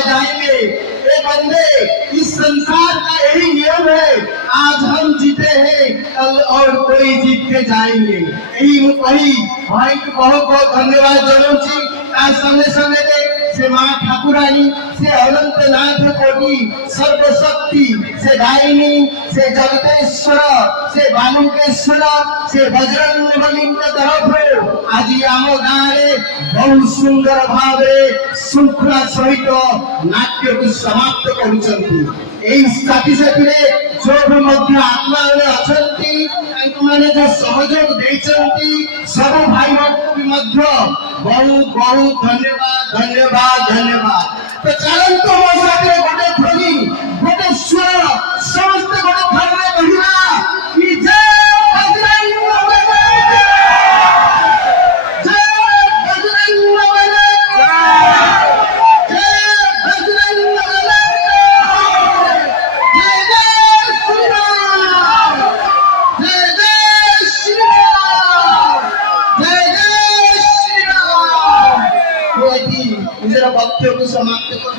जाएंगे। ये बंदे, इस संसार का यही नियम है, आज हम जीते हैं कल और कोई जीत के जाएंगे। यही वही भाई को बहुत बहुत धन्यवाद जनाऊँ। तार संगे संगे से माँ ठाकुरानी से अनंतनाथ कोटि सर्वशक्ति से दायिनी से जगतेश्वर से बालुकेश्वर से बजरंगबली तरफ आज आम गाँव बहुत सुंदर भाव श्रृंखला सहित नाट्य को समाप्त कर जो भी आत्मा मैंने जो सहयोग देती सब भाई को बहुत बहुत धन्यवाद धन्यवाद धन्यवाद। तो चलते मो साथे गोटे ध्वनि गोटे स्वर समस्त गोटे थररे कहिबा कि जय बजरंग बली जय बजरंग बली जय बजरंग बली जय जय श्री राम जय जय श्री राम जय जय श्री राम। निजर वक्तव्य को समाप्त कर